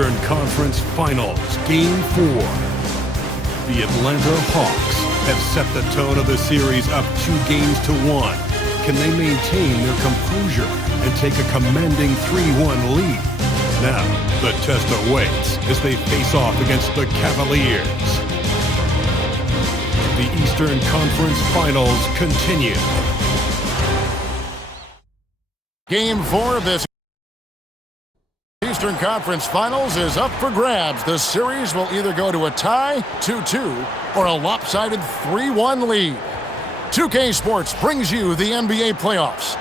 Eastern Conference Finals, Game 4. The Atlanta Hawks have set the tone of the series up 2-1. Can they maintain their composure and take a commanding 3-1 lead? Now, the test awaits as they face off against the Cavaliers. The Eastern Conference Finals continue. Game 4 of this Eastern Conference Finals is up for grabs. The series will either go to a tie, 2-2, or a lopsided 3-1 lead. 2K Sports brings you the NBA playoffs.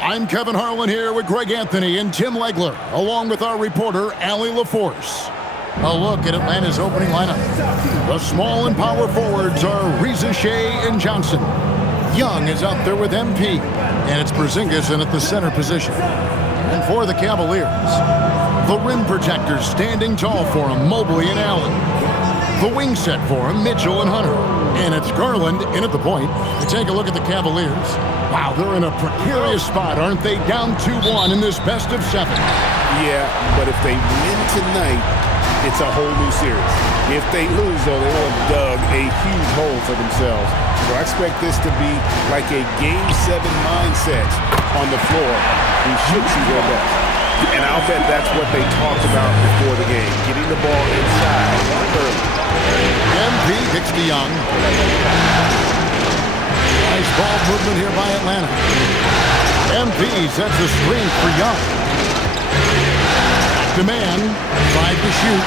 I'm Kevin Harlan here with Greg Anthony and Tim Legler, along with our reporter, Allie LaForce. A look at Atlanta's opening lineup. The small and power forwards are Reza Shea and Johnson. Young is out there with MP, and it's Porzingis in at the center position. And for the Cavaliers, the rim protectors standing tall for him, Mobley and Allen. The wing set for him, Mitchell and Hunter. And it's Garland in at the point. You take a look at the Cavaliers. Wow, they're in a precarious spot, aren't they? Down 2-1 in this best of 7. Yeah, but if they win tonight, it's a whole new series. If they lose, though, they will have dug a huge hole for themselves. So I expect this to be like a Game 7 mindset on the floor. Who should see their best. And I'll bet that's what they talked about before the game, getting the ball inside early. MP kicks to Young. Nice ball movement here by Atlanta. MP sets the screen for Young. Demand, tried to shoot.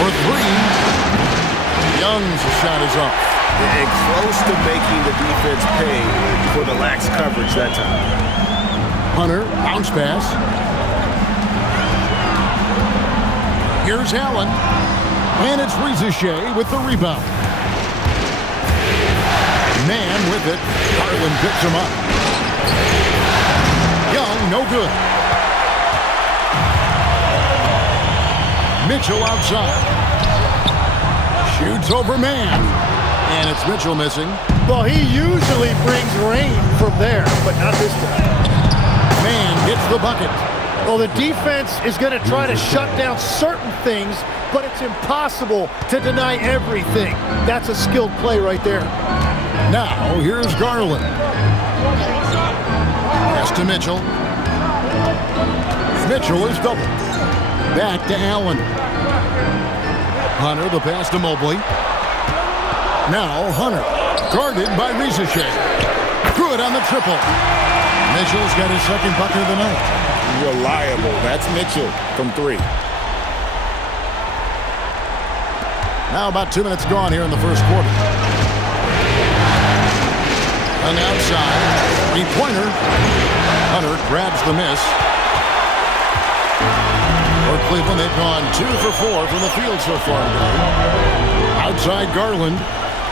For 3. Young's shot is off. And close to making the defense pay for the lax coverage that time. Hunter, bounce pass. Here's Allen. And it's Reza Shea with the rebound. Man with it. Garland picks him up. Young, no good. Mitchell outside. Shoots over Man. And it's Mitchell missing. Well, he usually brings rain from there, but not this time. Man gets the bucket. Well, the defense is going to try to shut down certain things, but it's impossible to deny everything. That's a skilled play right there. Now, here's Garland. Pass to Mitchell. Mitchell is doubled. Back to Allen. Hunter, the pass to Mobley. Now, Hunter, guarded by Reza Shea. Good on the triple. Mitchell's got his second bucket of the night. Reliable. That's Mitchell from 3. Now about 2 minutes gone here in the first quarter. On the outside, 3-pointer. Hunter grabs the miss. For Cleveland, they've gone 2 for 4 from the field so far today. Outside Garland.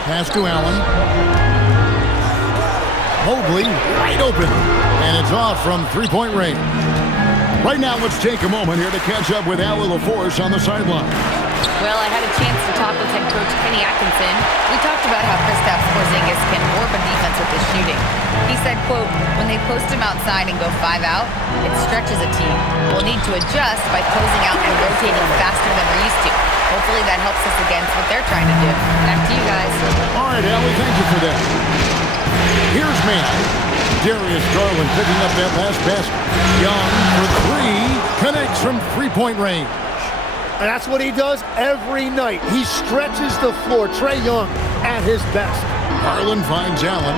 Pass to Allen. Mobley wide open. And it's off from 3-point range. Right now, let's take a moment here to catch up with Allie LaForce on the sideline. Well, I had a chance to talk with head coach Kenny Atkinson. We talked about how Kristaps Porzingis can warp a defense with his shooting. He said, quote, when they post him outside and go 5 out, it stretches a team. We'll need to adjust by closing out and rotating faster than we're used to. Hopefully that helps us against what they're trying to do. Back to you guys. All right, Allie, thank you for that. Here's Man. Darius Garland picking up that last basket. Young for 3. Connects from 3-point range. And that's what he does every night. He stretches the floor. Trae Young at his best. Garland finds Allen.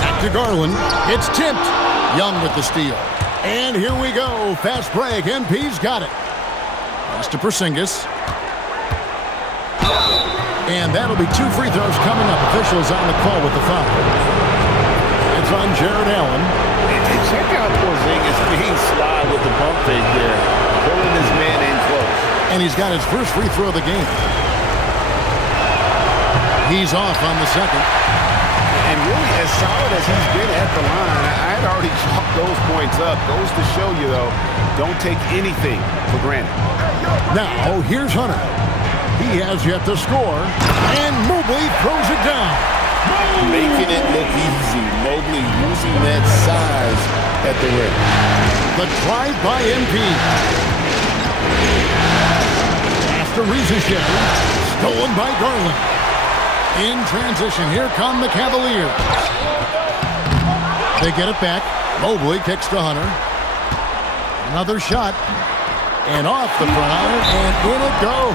Back to Garland. It's tipped. Young with the steal. And here we go. Fast break. MP's got it. Pass to Porzingis. And that'll be 2 free throws coming up. Officials on the call with the foul. It's on Jared Allen. And check out Porzingis being sly with the pump fake there. Pulling his man in close. And he's got his first free throw of the game. He's off on the second. And really, as solid as he's been at the line, I had already chalked those points up. Goes to show you, though, don't take anything for granted. Now, here's Hunter. He has yet to score. And Mobley throws it down. Making it look easy. Mobley using that size at the rim. The drive by MP. to Ricochet. Stolen by Garland. In transition, here come the Cavaliers. They get it back. Mobley kicks to Hunter. Another shot. And off the front iron, and in it goes.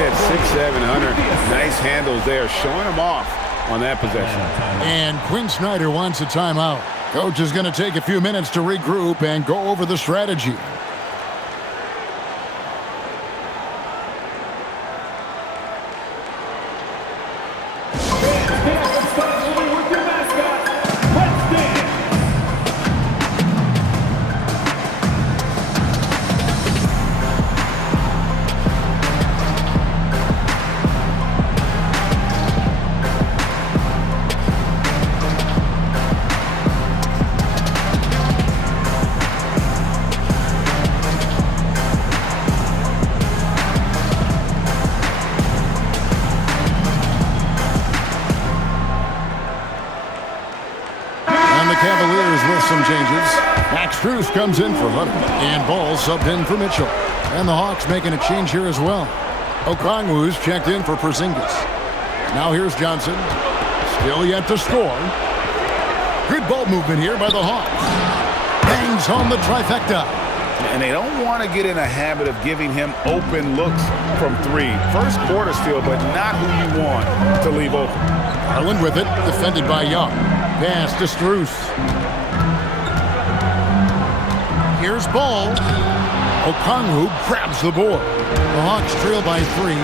At 6'7", Hunter, nice handles there, showing him off on that possession. And Quinn Snyder wants a timeout. Coach is going to take a few minutes to regroup and go over the strategy. Strus comes in for Hunter, and Ball subbed in for Mitchell. And the Hawks making a change here as well. Okongwu's checked in for Porzingis. Now here's Johnson. Still yet to score. Good ball movement here by the Hawks. Bangs home the trifecta. And they don't want to get in a habit of giving him open looks from three. First quarter still, but not who you want to leave open. Garland with it, defended by Young. Pass to Strus. Here's Ball. Okongwu grabs the board. The Hawks trail by 3.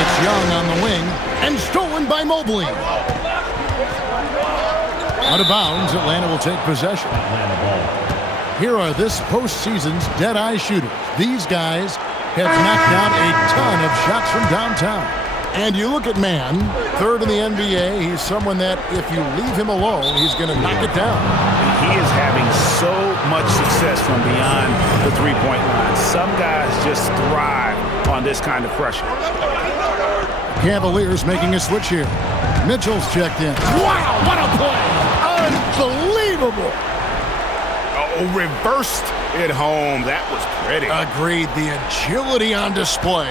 It's Young on the wing, and stolen by Mobley. Out of bounds, Atlanta will take possession. Here are this postseason's dead-eye shooters. These guys have knocked out a ton of shots from downtown. And you look at Mann, third in the NBA. He's someone that if you leave him alone, he's going to knock it down. He is having so much success from beyond the three-point line. Some guys just thrive on this kind of pressure. Cavaliers making a switch here. Mitchell's checked in. Wow, what a play! Unbelievable! Oh, reversed it home. That was pretty. Agreed. The agility on display.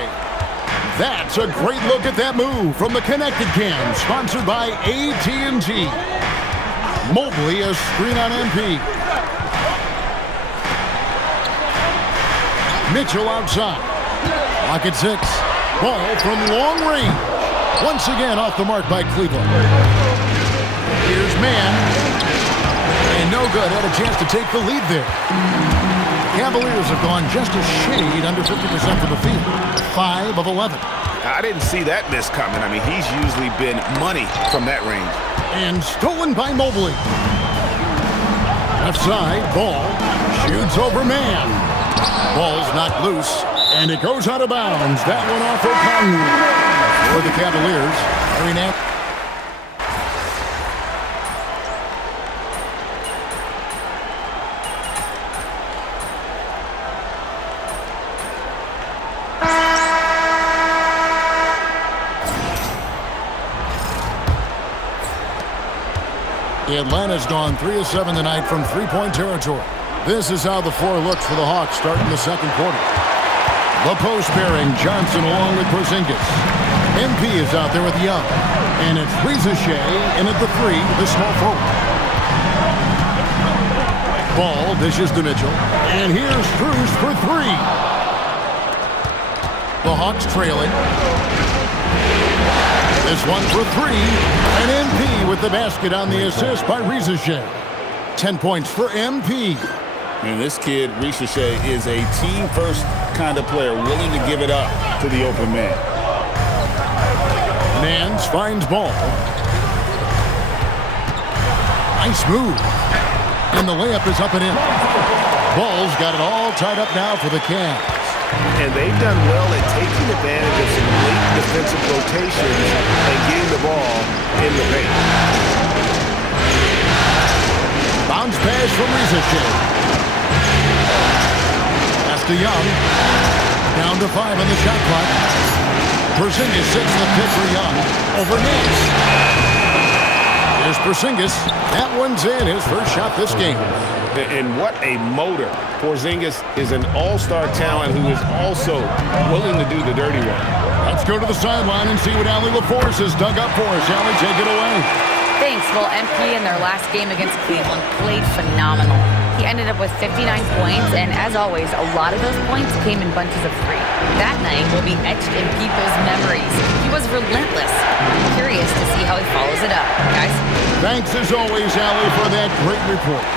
That's a great look at that move from the Connected Cam, sponsored by AT&T. Mobley, a screen on MP. Mitchell outside. Lock at 6. Ball from long range. Once again off the mark by Cleveland. Here's Mann. And no good. Had a chance to take the lead there. Cavaliers have gone just a shade under 50% from the field. 5 of 11. I didn't see that miss coming. I mean, he's usually been money from that range. And stolen by Mobley. Left side, Ball shoots over Mann. Ball's knocked loose, and it goes out of bounds. That one off Okongwu for the Cavaliers. Very net. Atlanta's gone 3 of 7 tonight from three-point territory. This is how the floor looks for the Hawks starting the second quarter. The post pairing, Johnson along with Porzingis. MP is out there with Young. And it's Ricochet in at the 3, the small forward. Ball dishes to Mitchell. And here's Strus for 3. The Hawks trailing. This one for 3, and MP with the basket on the assist by Ricochet. 10 points for MP. And this kid, Ricochet, is a team-first kind of player, willing to give it up to the open man. Nance finds Ball. Nice move. And the layup is up and in. Ball's got it all tied up now for the Cavs. And they've done well at taking advantage of some late defensive rotations and getting the ball in the paint. Bounce pass from Ricochet. Pass to Young. Down to 5 on the shot clock. Porzingis sets the pick for Young. Over Nance. Here's Porzingis. That one's in, his first shot this game. And what a motor Porzingis is an all-star talent who is also willing to do the dirty work. Let's go to the sideline and see what Allie LaForce has dug up for us. Allie, take it away. Thanks. Well, MP in their last game against Cleveland played phenomenal. He ended up with 59 points, and as always, a lot of those points came in bunches of 3. That night will be etched in people's memories. He was relentless. I'm curious to see how he follows it up. Guys? Thanks as always, Allie, for that great report.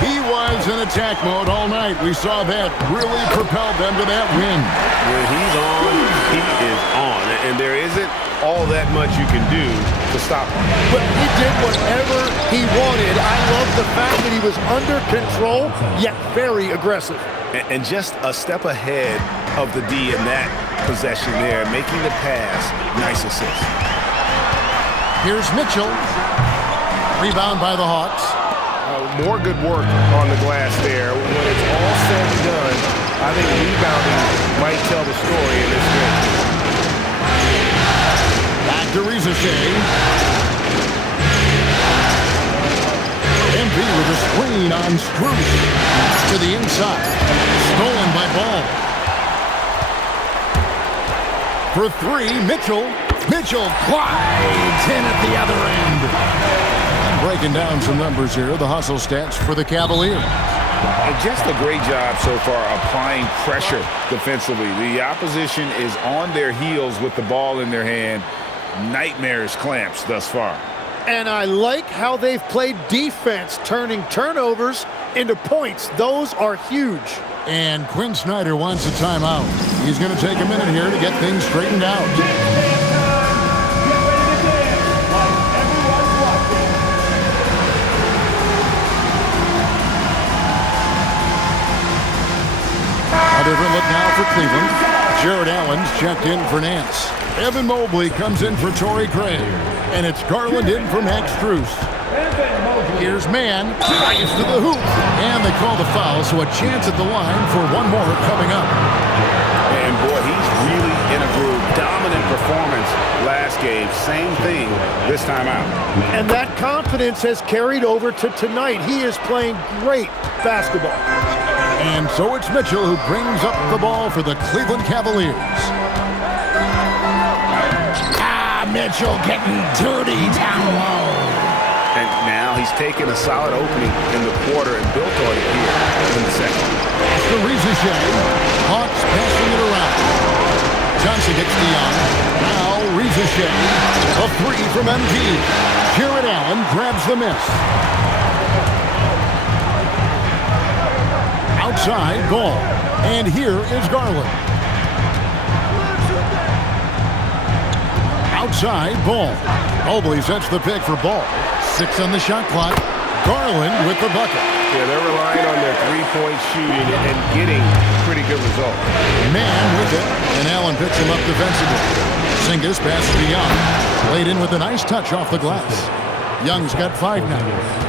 He was in attack mode all night. We saw that really propelled them to that win. When he's on, he is on. And there isn't all that much you can do to stop him. But he did whatever he wanted. I love the fact that he was under control, yet very aggressive. And just a step ahead of the D in that possession there, making the pass. Nice assist. Here's Mitchell. Rebound by the Hawks. More good work on the glass there. When it's all said and done, I think rebounding might tell the story in this game. Back to Rizachet. MP with a screen on Strus. To the inside. Stolen by Ball. For 3, Mitchell. Mitchell glides in at the other end. Breaking down some numbers here, the hustle stats for the Cavaliers. And just a great job so far applying pressure defensively. The opposition is on their heels with the ball in their hand. Nightmares clamps thus far. And I like how they've played defense, turning turnovers into points. Those are huge. And Quinn Snyder wants a timeout. He's going to take a minute here to get things straightened out. A different look now for Cleveland. Jared Allen's checked in for Nance. Evan Mobley comes in for Torrey Craig. And it's Garland in for Max Strus. Here's Mann. Fires to the hoop. And they call the foul, so a chance at the line for one more coming up. And boy, he's really in a groove. Dominant performance last game. Same thing this time out. And that confidence has carried over to tonight. He is playing great basketball. And so it's Mitchell who brings up the ball for the Cleveland Cavaliers. Mitchell getting dirty down low. And now he's taken a solid opening in the quarter and built on it here in the second. After Rizachet, Hawks passing it around. Johnson gets Dion. Now Rizachet, a 3 from MP. Jared Allen grabs the miss. Outside Ball. And here is Garland. Outside Ball. Mobley sets the pick for Ball. 6 on the shot clock. Garland with the bucket. Yeah, they're relying on their three-point shooting and getting pretty good results. Mann with it, and Allen picks him up defensively. Porzingis passes to Young. Played in with a nice touch off the glass. Young's got 5 now.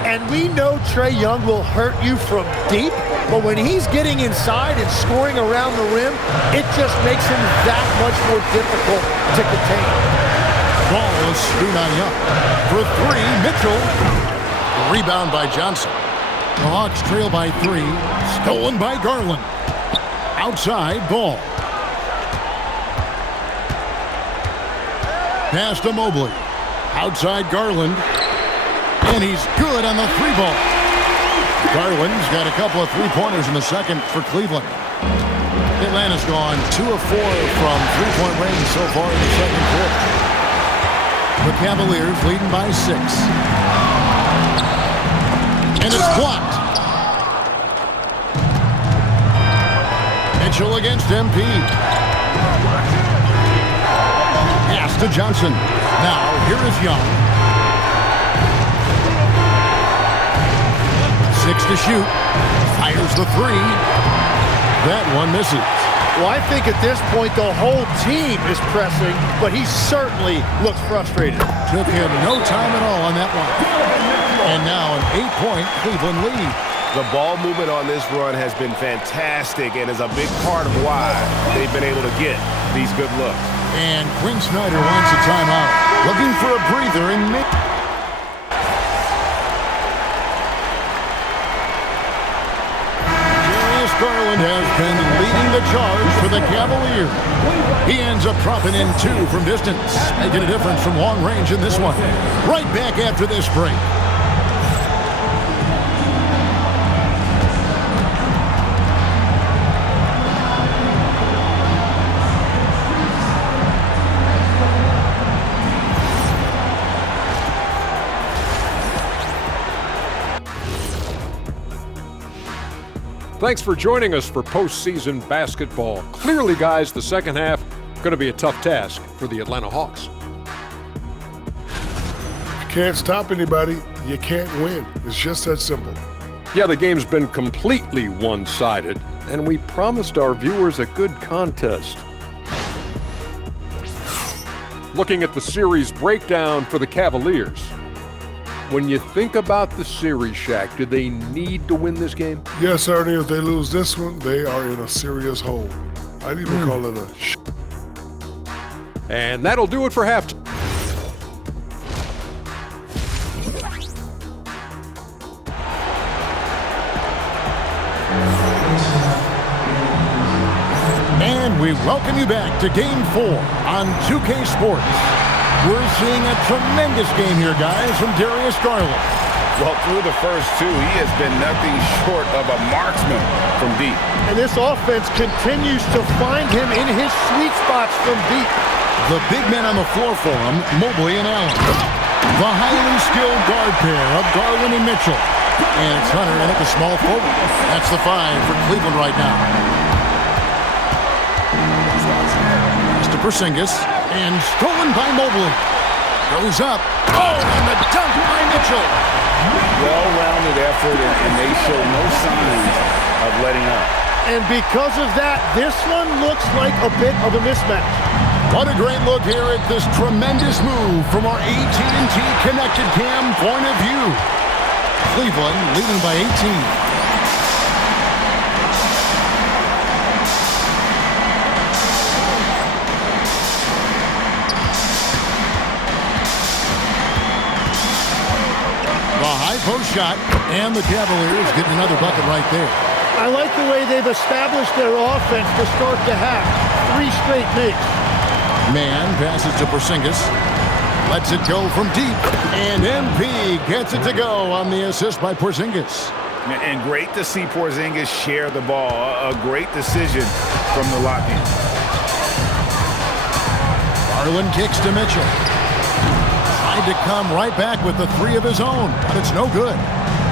And we know Trae Young will hurt you from deep, but when he's getting inside and scoring around the rim, it just makes him that much more difficult to contain. Ball is screwed on Young. For 3, Mitchell. Rebound by Johnson. The Hawks trail by 3. Stolen by Garland. Outside Ball. Pass to Mobley. Outside Garland. And he's good on the 3-ball. Garland's got a couple of 3-pointers in the second for Cleveland. Atlanta's gone 2 of 4 from 3-point range so far in the second quarter. The Cavaliers leading by 6. And it's blocked. Mitchell against MP. Pass to Johnson. Now, here is Young. 6 to shoot. Fires the 3. That one misses. Well, I think at this point the whole team is pressing, but he certainly looks frustrated. Took him no time at all on that one. And now an 8-point Cleveland lead. The ball movement on this run has been fantastic and is a big part of why they've been able to get these good looks. And Quinn Snyder wants a timeout. Looking for a breather in mid. Garland has been leading the charge for the Cavaliers. He ends up dropping in 2 from distance, making a difference from long range in this one. Right back after this break. Thanks for joining us for postseason basketball. Clearly, guys, the second half going to be a tough task for the Atlanta Hawks. You can't stop anybody. You can't win. It's just that simple. Yeah, the game's been completely one-sided, and we promised our viewers a good contest. Looking at the series breakdown for the Cavaliers. When you think about the series, Shaq, do they need to win this game? Yes, Ernie, if they lose this one, they are in a serious hole. I'd even call it a And that'll do it for halftime. And we welcome you back to Game 4 on 2K Sports. We're seeing a tremendous game here, guys, from Darius Garland. Well, through the first 2, he has been nothing short of a marksman from deep. And this offense continues to find him in his sweet spots from deep. The big men on the floor for him, Mobley and Allen. The highly skilled guard pair of Garland and Mitchell. And it's Hunter in at the small forward. That's the 5 for Cleveland right now. Pass to Porzingis. And stolen by Mobley. Goes up. Oh, and the dunk by Mitchell. Well-rounded effort, and they show no signs of letting up. And because of that, this one looks like a bit of a mismatch. What a great look here at this tremendous move from our AT&T Connected Cam point of view. Cleveland leading by 18. Post shot, and the Cavaliers getting another bucket right there. I like the way they've established their offense to start the half. 3 straight makes. Man passes to Porzingis. Lets it go from deep. And MP gets it to go on the assist by Porzingis. And great to see Porzingis share the ball. A great decision from the lock-in. Garland kicks to Mitchell. Tried to come right back with the 3 of his own, but it's no good.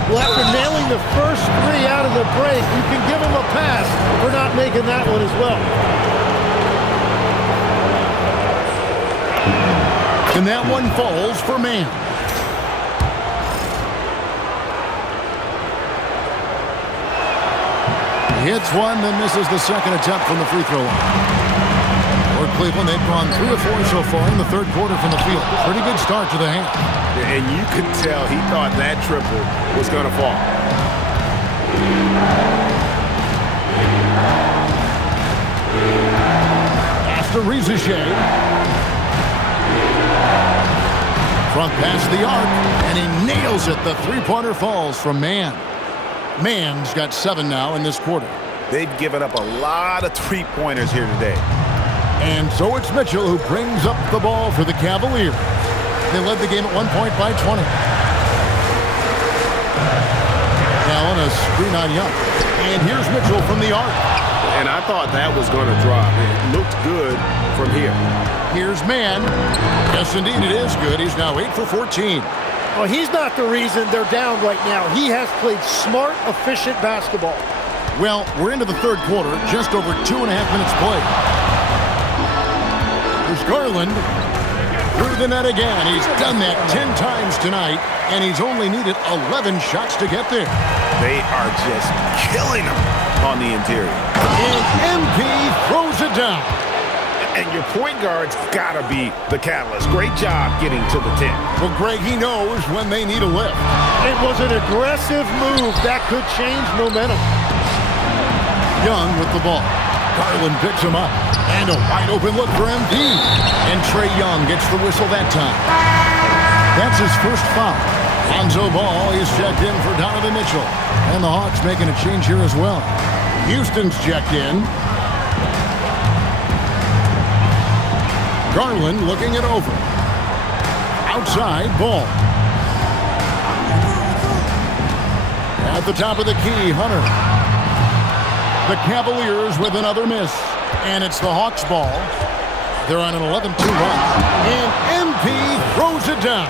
Well, after nailing the first 3 out of the break, you can give him a pass for not making that one as well. And that one falls for Man. He hits one, then misses the second attempt from the free throw line. For Cleveland, they've gone 3 of 4 so far in the third quarter from the field. Pretty good start to the half. And you could tell he thought that triple was going to fall. Pass to Rizachet. Front past the arc, and he nails it. The three-pointer falls from Man. Man's got 7 now in this quarter. They've given up a lot of three-pointers here today. And so it's Mitchell who brings up the ball for the Cavaliers. They led the game at 1 point by 20. Allen, a screen on Young. And here's Mitchell from the arc. And I thought that was going to drop. It looked good from here. Here's Man. Yes, indeed, it is good. He's now 8 for 14. Well, he's not the reason they're down right now. He has played smart, efficient basketball. Well, we're into the third quarter. Just over 2.5 minutes played. There's Garland. Through the net again. He's done that 10 times tonight, and he's only needed 11 shots to get there. They are just killing him on the interior. And MP throws it down. And your point guard's got to be the catalyst. Great job getting to the 10. Well, Greg, he knows when they need a lift. It was an aggressive move that could change momentum. Young with the ball. Garland picks him up. And a wide open look for MP. And Trae Young gets the whistle that time. That's his first foul. Lonzo Ball is checked in for Donovan Mitchell. And the Hawks making a change here as well. Houston's checked in. Garland looking it over. Outside, Ball. At the top of the key, Hunter. The Cavaliers with another miss. And it's the Hawks ball. They're on an 11-2 run. And MP throws it down.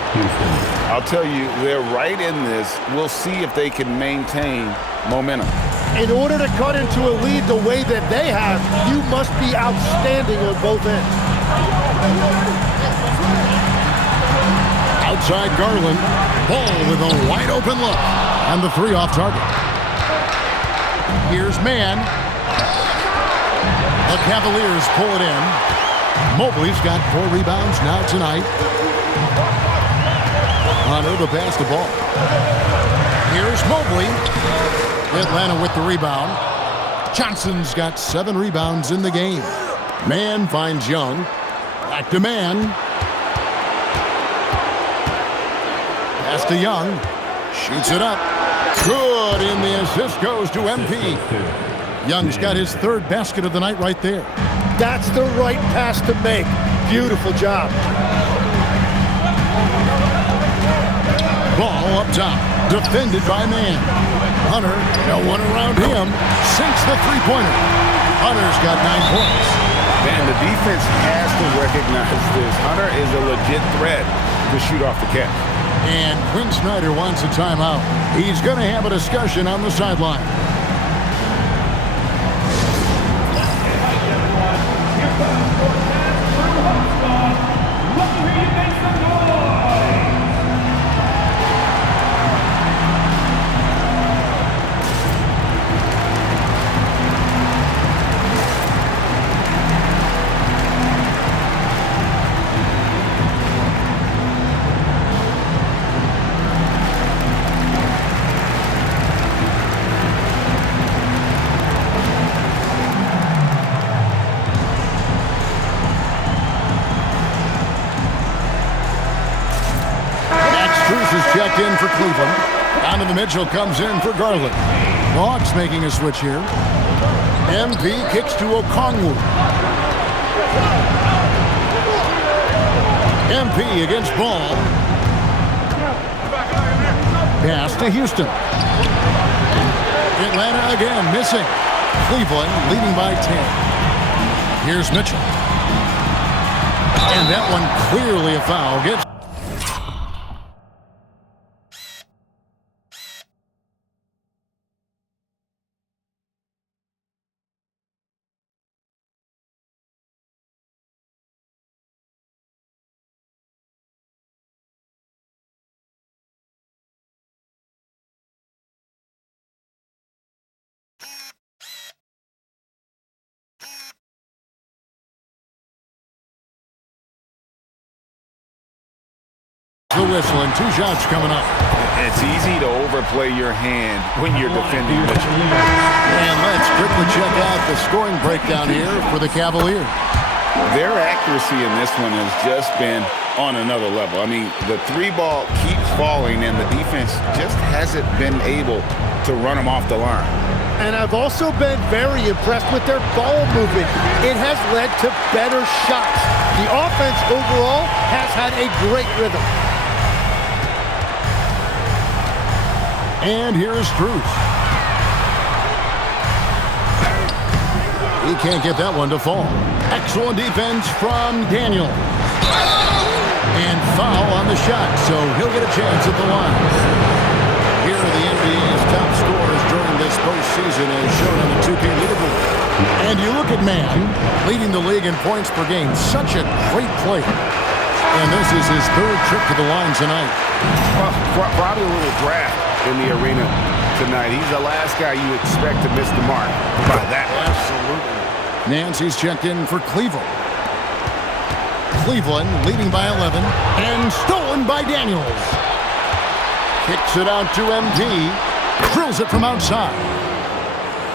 I'll tell you, they're right in this. We'll see if they can maintain momentum. In order to cut into a lead the way that they have, you must be outstanding on both ends. Outside Garland. Ball with a wide open look. And the three off target. Here's Mann. The Cavaliers pull it in. Mobley's got 4 rebounds now tonight. Hunter to pass the ball. Here's Mobley. Atlanta with the rebound. Johnson's got 7 rebounds in the game. Mann finds Young. Back to Mann. Pass to Young. Shoots it up. Good, and the assist goes to MP. Young's got his 3rd basket of the night right there. That's the right pass to make. Beautiful job. Ball up top. Defended by Mann. Hunter, no one around him. Sinks the three-pointer. Hunter's got 9 points. Man, the defense has to recognize this. Hunter is a legit threat to shoot off the catch. And Quinn Snyder wants a timeout. He's going to have a discussion on the sideline. Checked in for Cleveland. Donovan Mitchell comes in for Garland. The Hawks making a switch here. MP kicks to Okongwu. MP against Ball. Pass to Houston. Atlanta again missing. Cleveland leading by 10. Here's Mitchell. And that one clearly a foul. Gets the whistle and 2 shots coming up. It's easy to overplay your hand when you're defending Mitchell. And let's quickly check out the scoring breakdown here for the Cavaliers. Their accuracy in this one has just been on another level. I mean, the 3-ball keeps falling, and the defense just hasn't been able to run them off the line. And I've also been very impressed with their ball movement. It has led to better shots. The offense overall has had a great rhythm. And here's Strus. He can't get that one to fall. Excellent defense from Daniel. And foul on the shot, so he'll get a chance at the line. Here are the NBA's top scorers during this postseason as shown on the 2K leaderboard. And you look at Mann, leading the league in points per game. Such a great player. And this is his 3rd trip to the line tonight. Well, probably a little draft in the arena tonight. He's the last guy you expect to miss the mark by that. Absolutely. Nancy's checked in for Cleveland. Cleveland leading by 11 and stolen by Daniels. Kicks it out to MP. Drills it from outside.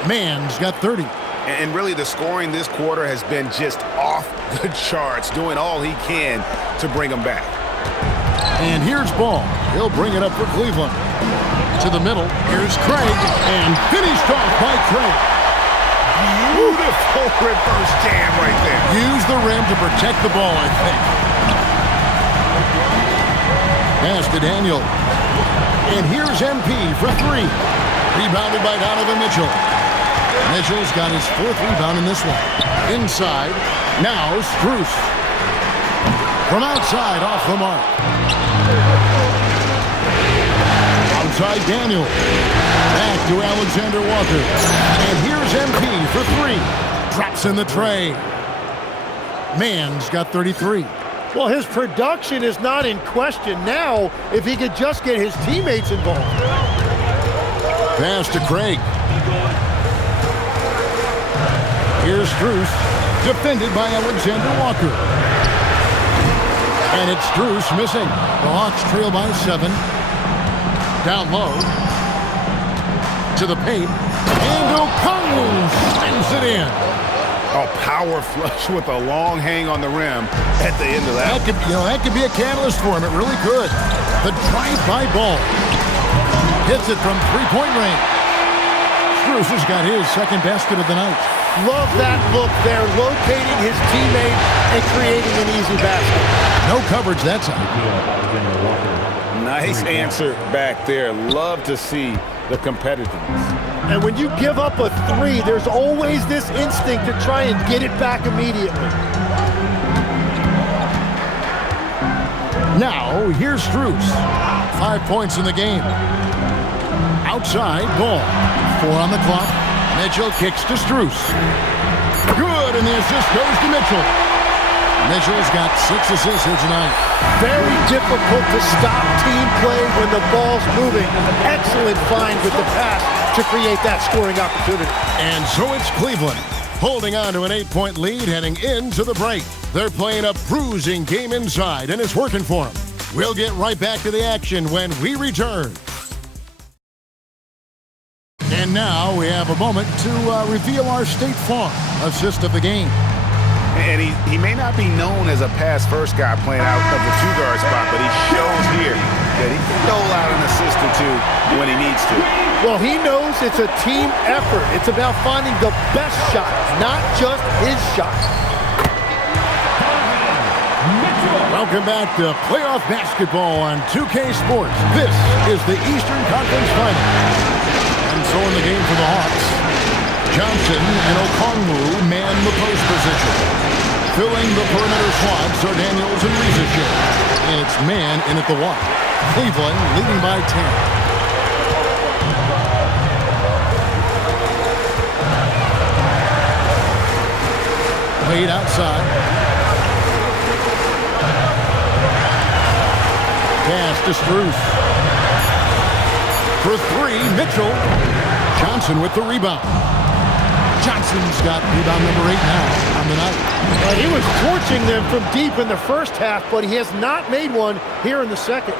Mann's got 30. And really the scoring this quarter has been just off the charts, doing all he can to bring them back. And here's Ball. He'll bring it up for Cleveland. To the middle. Here's Craig. And finished off by Craig. Beautiful reverse jam right there. Use the rim to protect the ball, I think. Pass to Daniel. And here's MP for three. Rebounded by Donovan Mitchell. Mitchell's got his fourth rebound in this one. Inside. Now Strus. From outside, off the mark. Outside Daniel. Back to Alexander Walker. And here's MP for three. Drops in the tray. Mann's got 33. Well, his production is not in question now if he could just get his teammates involved. Pass to Craig. Here's Strus, defended by Alexander Walker. And it's Strus missing. The Hawks trail by 7. Down low. To the paint. And Okongwu slams it in. A power flush with a long hang on the rim at the end of that. That could be a catalyst for him. It really could. The drive-by ball. Hits it from three-point range. Strus has got his second basket of the night. Love that look there, locating his teammate and creating an easy basket. No coverage that side. Nice answer back there. Love to see the competitiveness. And when you give up a three, there's always this instinct to try and get it back immediately. Now, here's Strus. 5 points in the game. Outside, ball. 4 on the clock. Mitchell kicks to Strus. Good, and the assist goes to Mitchell. Mitchell's got 6 assists here tonight. Very difficult to stop team play when the ball's moving. Excellent find with the pass to create that scoring opportunity. And so it's Cleveland, holding on to an 8-point lead heading into the break. They're playing a bruising game inside, and it's working for them. We'll get right back to the action when we return. And now we have a moment to reveal our State Farm assist of the game. And he may not be known as a pass-first guy playing out of the two-guard spot, but he shows here that he can dole out an assist or two when he needs to. Well, he knows it's a team effort. It's about finding the best shot, not just his shot. Welcome back to playoff basketball on 2K Sports. This is the Eastern Conference Final. And so in the game for the Hawks, Johnson and Okongwu man the post position. Filling the perimeter slots are Daniels and Rizic. And it's man in at the 1. Cleveland leading by 10. Played outside. Pass to Strus. For 3, Mitchell. Johnson with the rebound. Johnson's got rebound number 8 now on the night. He was torching them from deep in the first half, but he has not made one here in the second.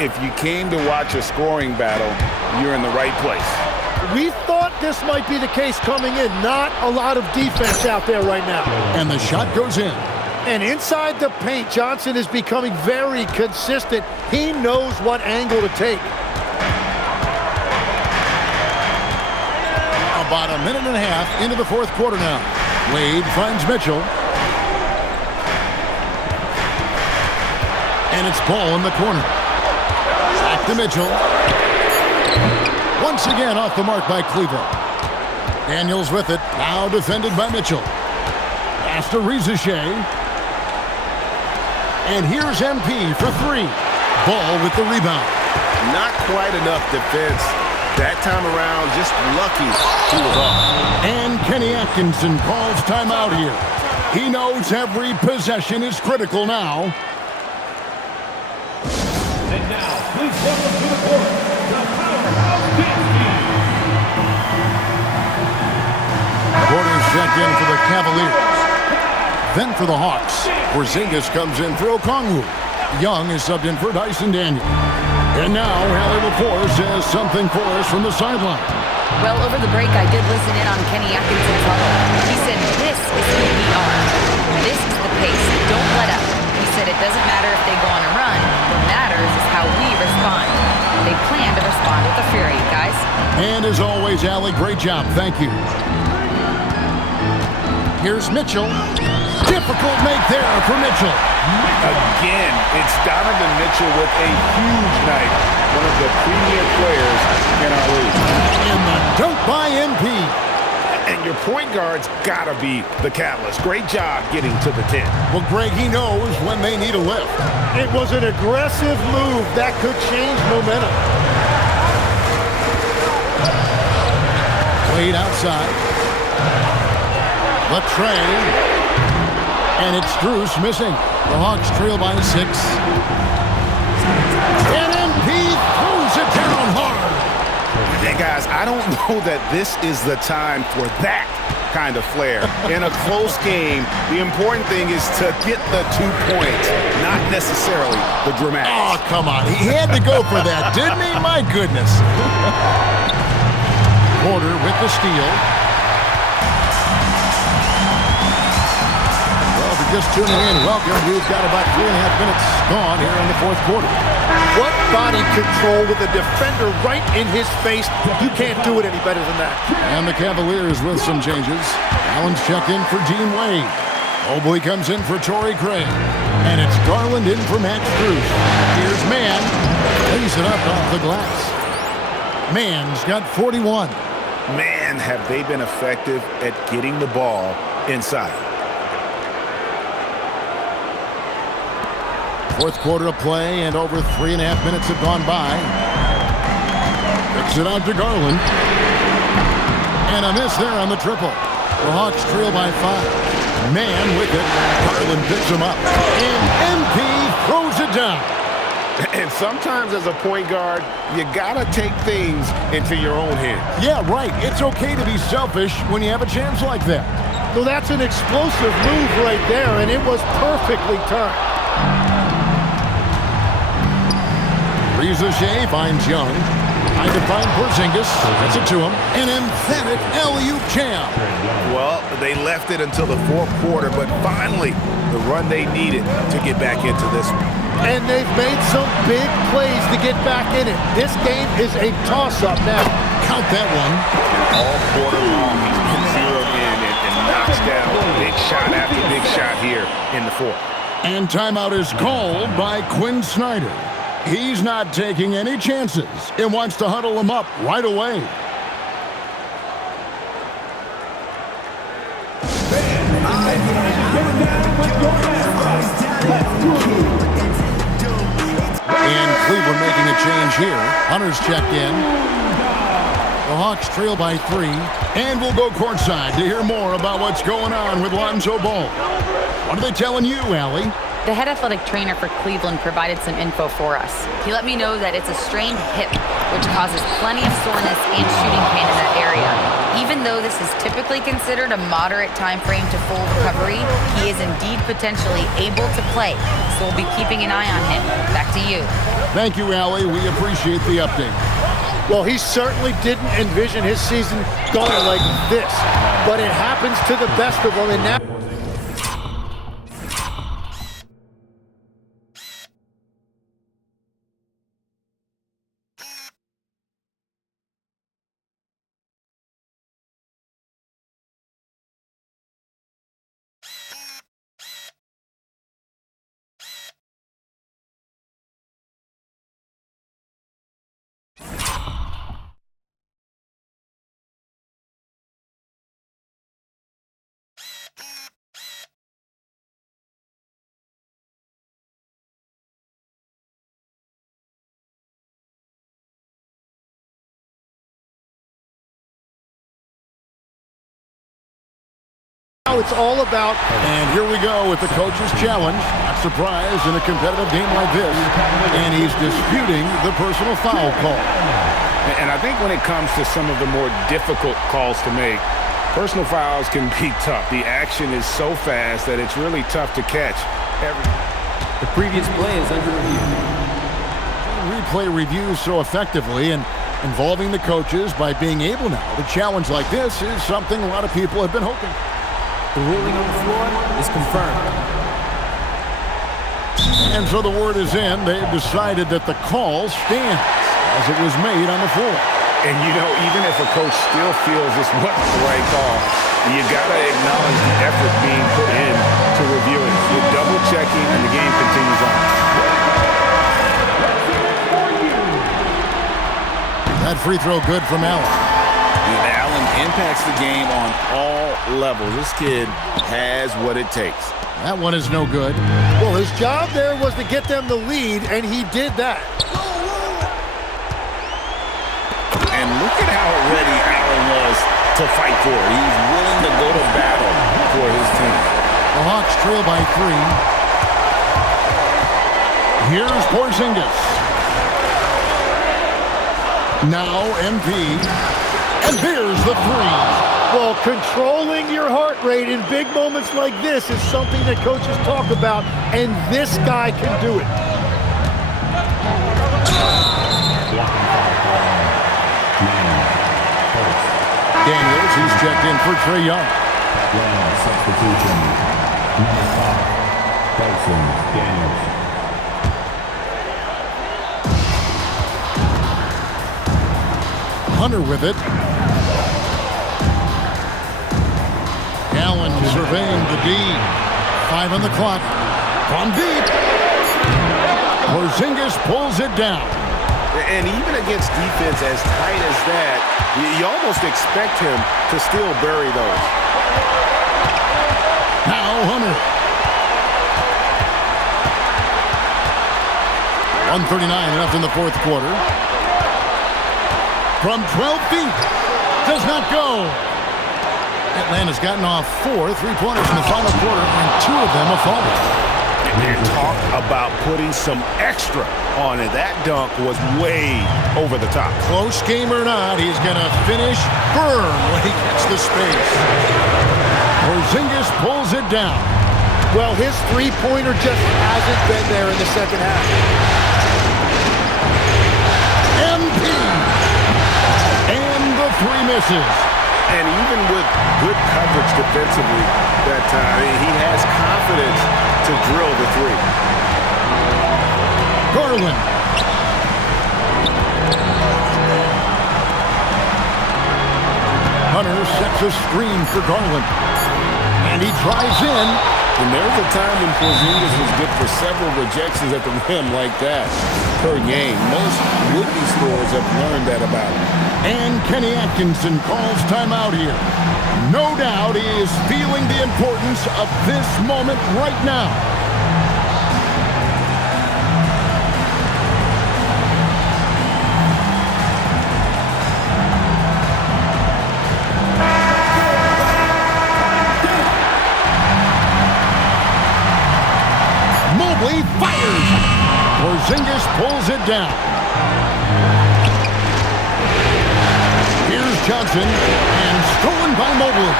If you came to watch a scoring battle, you're in the right place. We thought this might be the case coming in. Not a lot of defense out there right now. And the shot goes in. And inside the paint, Johnson is becoming very consistent. He knows what angle to take. About a minute and a half into the fourth quarter now. Wade finds Mitchell. And it's ball in the corner. Back to Mitchell. Once again off the mark by Cleveland. Daniels with it. Now defended by Mitchell. Pass to Rizic. And here's MP for 3. Ball with the rebound. Not quite enough defense. That time around, just lucky he was off. And Kenny Atkinson calls timeout here. He knows every possession is critical now. And now, please welcome to the court, the Powerhouse Dance Team. Porter's checked in for the Cavaliers. Then for the Hawks, Porzingis comes in for Okongwu. Young is subbed in for Dyson Daniel. And now, Hallie LaForce has something for us from the sideline. Well, over the break, I did listen in on Kenny Atkinson's huddle. He said, this is who we are. This is the pace. Don't let up. He said it doesn't matter if they go on a run. What matters is how we respond. They plan to respond with a fury, guys. And as always, Allie, great job. Thank you. Here's Mitchell. Difficult make there for Mitchell. Again, it's Donovan Mitchell with a huge night. One of the premier players in our league. In the dunk by MP. And your point guard's got to be the catalyst. Great job getting to the 10. Well, Greg, he knows when they need a lift. It was an aggressive move that could change momentum. Wade outside. Latrey. And it's Strus missing. The Hawks trail by 6. And MP throws it down hard. And guys, I don't know that this is the time for that kind of flair. In a close game, the important thing is to get the 2 points, not necessarily the dramatics. Oh, come on. He had to go for that, didn't he? My goodness. Porter with the steal. Just tuning in, welcome. We've got about 3.5 minutes gone here in the fourth quarter. What body control with a defender right in his face. You can't do it any better than that. And the Cavaliers with some changes. Allen's checked in for Dean Wade. Mobley comes in for Torrey Craig. And it's Garland in for Matt Strus. Here's Mann. Lays it up off the glass. Mann's got 41. Man, have they been effective at getting the ball inside. Fourth quarter of play, and over 3.5 minutes have gone by. Kicks it out to Garland. And a miss there on the triple. The Hawks trail by 5. Man with it. Garland picks him up. And MP throws it down. And sometimes as a point guard, you gotta take things into your own hands. Yeah, right. It's okay to be selfish when you have a chance like that. Well, that's an explosive move right there, and it was perfectly timed. Reza Shea finds Young. Trying to find Porzingis. Gets it to him. An emphatic alley-oop jam. Well, they left it until the fourth quarter, but finally, the run they needed to get back into this one. And they've made some big plays to get back in it. This game is a toss-up now. Count that one. All quarter long, he's been zeroed in and knocks down big shot after big shot here in the fourth. And timeout is called by Quinn Snyder. He's not taking any chances and wants to huddle him up right away. And Cleveland making a change here. Hunter's checked in. The Hawks trail by 3. And we'll go courtside to hear more about what's going on with Lonzo Ball. What are they telling you, Allie? The head athletic trainer for Cleveland provided some info for us. He let me know that it's a strained hip, which causes plenty of soreness and shooting pain in that area. Even though this is typically considered a moderate time frame to full recovery, he is indeed potentially able to play, so we'll be keeping an eye on him. Back to you. Thank you, Allie. We appreciate the update. Well, he certainly didn't envision his season going like this, but it happens to the best of them, and now it's all about. And here we go with the coach's challenge. Not surprised in a competitive game like this. And he's disputing the personal foul call. And I think when it comes to some of the more difficult calls to make, personal fouls can be tough. The action is so fast that it's really tough to catch. The previous play is under review. Replay reviews so effectively and involving the coaches by being able now to challenge like this is something a lot of people have been hoping. The ruling on the floor is confirmed. And so the word is in. They've decided that the call stands as it was made on the floor. And, you know, even if a coach still feels this wasn't the right call, You got to acknowledge the effort being put in to reviewing. You're double-checking, and the game continues on. That free throw good from Allen. Allen impacts the game on all levels. This kid has what it takes. That one is no good. Well, his job there was to get them the lead, and he did that. And look at how ready Allen was to fight for it. He's willing to go to battle for his team. The Hawks trail by 3. Here's Porzingis. Now MP. And here's the 3. Well, controlling your heart rate in big moments like this is something that coaches talk about, and this guy can do it. Daniels, he's checked in for Trae Young. Substitution. Number 5, Dyson Daniels. Hunter with it. Allen surveying the D. 5 on the clock. From deep. Porzingis pulls it down. And even against defense as tight as that, you almost expect him to still bury those. Now Hunter. 1:39 left in the fourth quarter. From 12 feet. Does not go. Atlanta's gotten off 4 3-pointers in the final quarter, and 2 of them are falling. And talk about putting some extra on it. That dunk was way over the top. Close game or not, he's going to finish firm when he gets the space. Porzingis pulls it down. Well, his three-pointer just hasn't been there in the second half. MP. And the 3 misses. And even with good coverage defensively that time, he has confidence to drill the 3. Garland. Hunter sets a screen for Garland. And he drives in. And there's a time when Porzingis was good for several rejections at the rim like that per game. Most would-be scorers have learned that about him. And Kenny Atkinson calls timeout here. No doubt he is feeling the importance of this moment right now. Mobley fires. Porzingis pulls it down. Here's Johnson, and stolen by Mobley.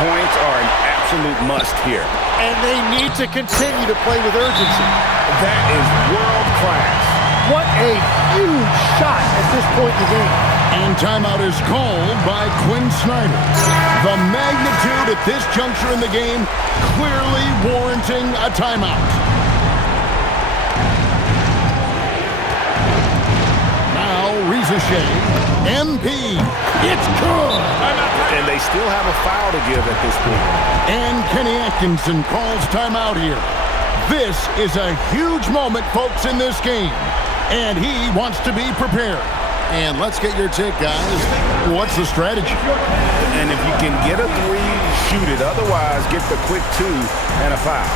Points are an absolute must here. And they need to continue to play with urgency. That is world class. What a huge shot at this point in the game. And timeout is called by Quinn Snyder. The magnitude at this juncture in the game clearly warranting a timeout. Now Reza Shea, MP. It's good. And they still have a foul to give at this point. And Kenny Atkinson calls timeout here. This is a huge moment, folks, in this game. And he wants to be prepared. And let's get your take, guys. What's the strategy? And if you can get a 3, shoot it. Otherwise, get the quick 2 and a foul.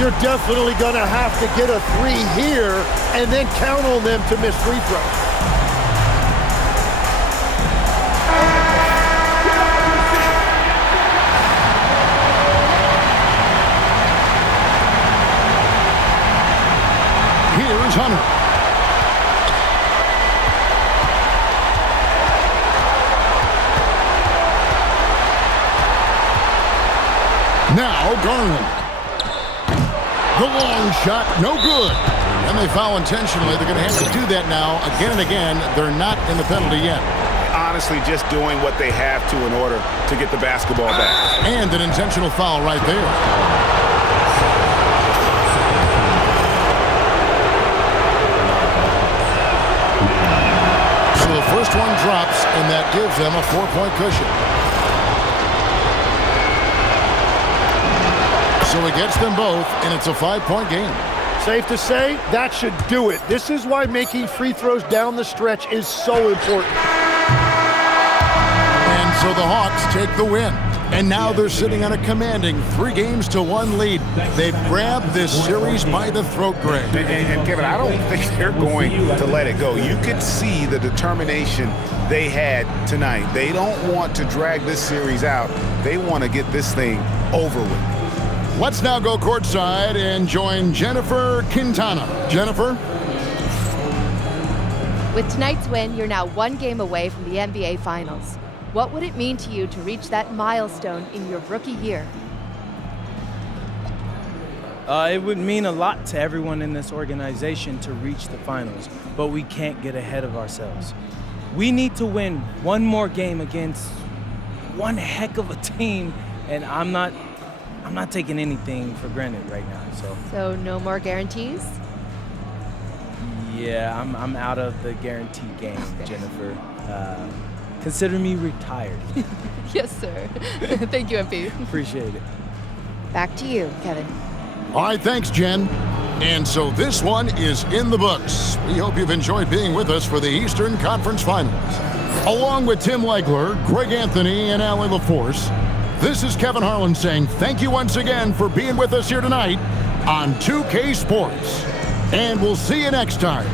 You're definitely going to have to get a 3 here and then count on them to miss free throws. Here's Hunter. Now Garland. The long shot, no good. And they foul intentionally. They're going to have to do that now again and again. They're not in the penalty yet. Honestly, just doing what they have to in order to get the basketball back. And an intentional foul right there. So the first one drops, and that gives them a 4-point cushion. So he gets them both, and it's a 5-point game. Safe to say, that should do it. This is why making free throws down the stretch is so important. And so the Hawks take the win. And now they're sitting on a commanding 3-1 lead. They've grabbed this series by the throat, Greg. And Kevin, I don't think they're going to let it go. You could see the determination they had tonight. They don't want to drag this series out. They want to get this thing over with. Let's now go courtside and join Jennifer Quintana. Jennifer? With tonight's win, you're now 1 game away from the NBA Finals. What would it mean to you to reach that milestone in your rookie year? It would mean a lot to everyone in this organization to reach the finals, but we can't get ahead of ourselves. We need to win one more game against one heck of a team, and I'm not taking anything for granted right now. So no more guarantees? Yeah, I'm out of the guarantee game, Jennifer. Consider me retired. Yes, sir. Thank you, MP. Appreciate it. Back to you, Kevin. All right, thanks, Jen. And so this one is in the books. We hope you've enjoyed being with us for the Eastern Conference Finals. Along with Tim Legler, Greg Anthony, and Allie LaForce, this is Kevin Harlan saying thank you once again for being with us here tonight on 2K Sports. And we'll see you next time